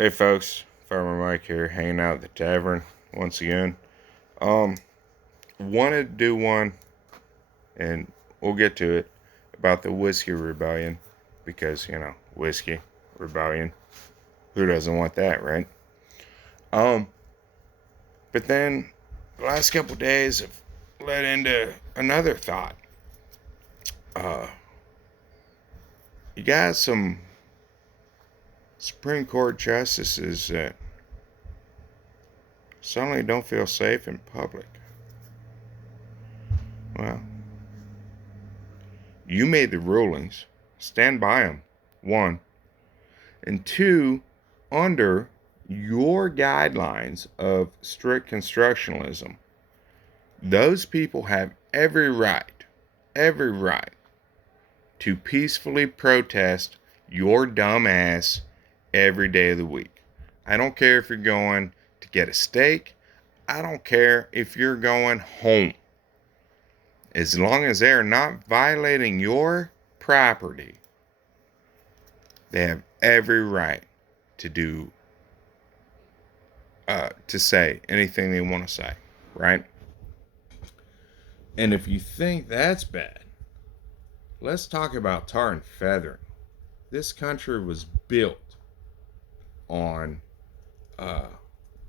Hey folks, Farmer Mike here, hanging out at the Tavern once again. Um, Wanted to do one, and we'll get to it, about the Whiskey Rebellion, because, Whiskey Rebellion. Who doesn't want that, right? Um, but then, the last couple days have led into another thought. Uh, you got some Supreme Court justices that suddenly don't feel safe in public. Well, you made the rulings. Stand by them. One. And two, under your guidelines of strict constructionalism, those people have every right to peacefully protest your dumb ass every day of the week. I don't care if you're going to get a steak. I don't care if you're going home. As long as they're not violating your property, they have every right to do, to say anything they want to say, right? And if you think that's bad, let's talk about tar and feathering. This country was built on uh,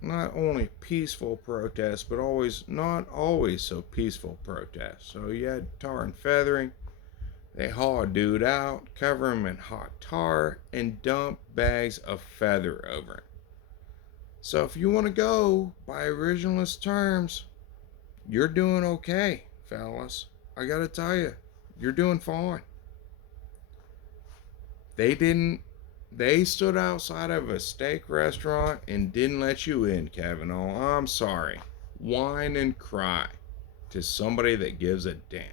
not only peaceful protests, but not always so peaceful protests. So you had tar and feathering. They haul a dude out, cover him in hot tar, and dump bags of feather over him. So if you want to go by originalist terms, you're doing okay, fellas. I gotta tell you, you're doing fine. They didn't. They stood outside of a steak restaurant and didn't let you in, Kavanaugh. I'm sorry. Whine and cry to somebody that gives a damn.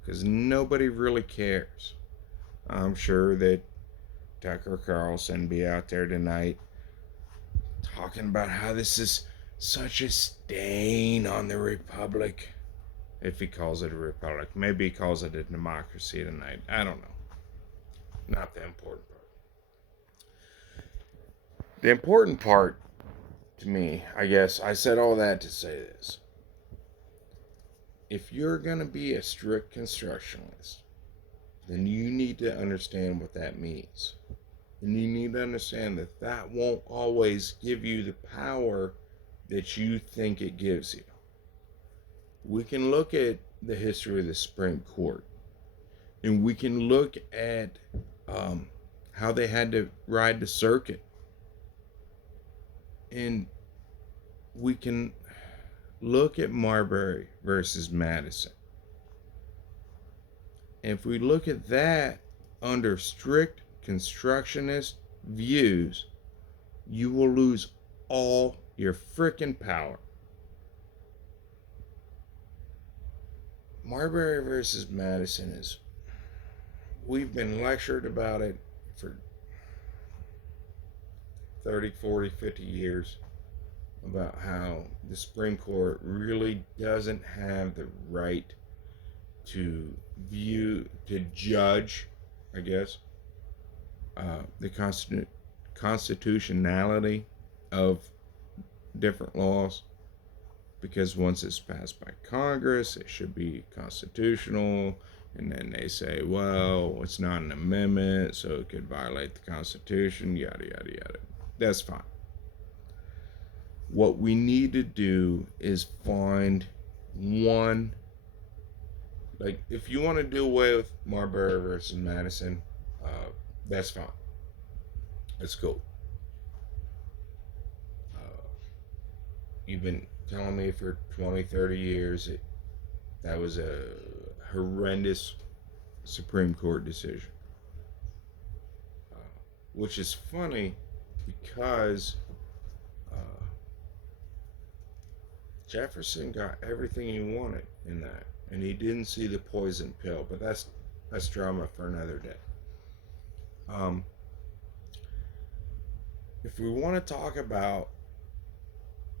Because nobody really cares. I'm sure that Tucker Carlson be out there tonight talking about how this is such a stain on the republic. If he calls it a republic. Maybe he calls it a democracy tonight. I don't know. Not the important part. The important part to me, I guess, I said all that to say this. If you're going to be a strict constructionist, then you need to understand what that means. And you need to understand that that won't always give you the power that you think it gives you. We can look at the history of the Supreme Court, and we can look at how they had to ride the circuit, and we can look at Marbury versus Madison. And if we look at that under strict constructionist views, you will lose all your frickin' power. Marbury versus Madison is, we've been lectured about it for 30, 40, 50 years about how the Supreme Court really doesn't have the right to judge, I guess, the constitutionality of different laws, because once it's passed by Congress, it should be constitutional. And then they say, well, it's not an amendment, so it could violate the Constitution, yada, yada, yada. That's fine. What we need to do is find one, like, if you want to do away with Marbury versus Madison, that's fine. That's cool. You've been telling me for 20, 30 years that was a horrendous Supreme Court decision. Which is funny because Jefferson got everything he wanted in that, and he didn't see the poison pill. But that's drama for another day. If we want to talk about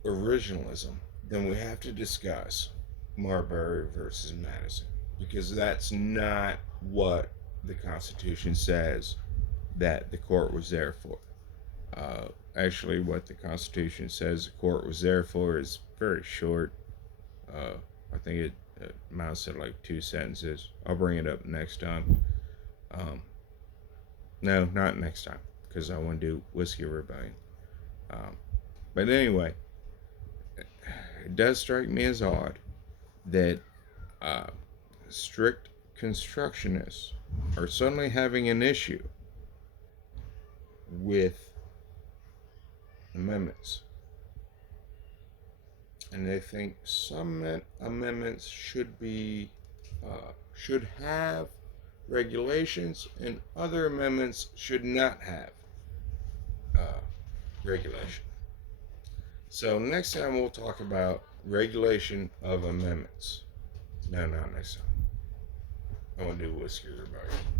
originalism, then we have to discuss Marbury versus Madison, because that's not what the Constitution says that the court was there for. Actually, what the Constitution says the court was there for is very short. Uh, I think it amounts to like 2 sentences. I'll bring it up next time. Um, no, not next time, because I want to do Whiskey Rebellion. Um, but anyway, it does strike me as odd that uh, strict constructionists are suddenly having an issue with amendments. And they think some amendments should have regulations, and other amendments should not have uh, regulation. So next time we'll talk about regulation of amendments. No, not next time. I want to do Whiskey Rebellion.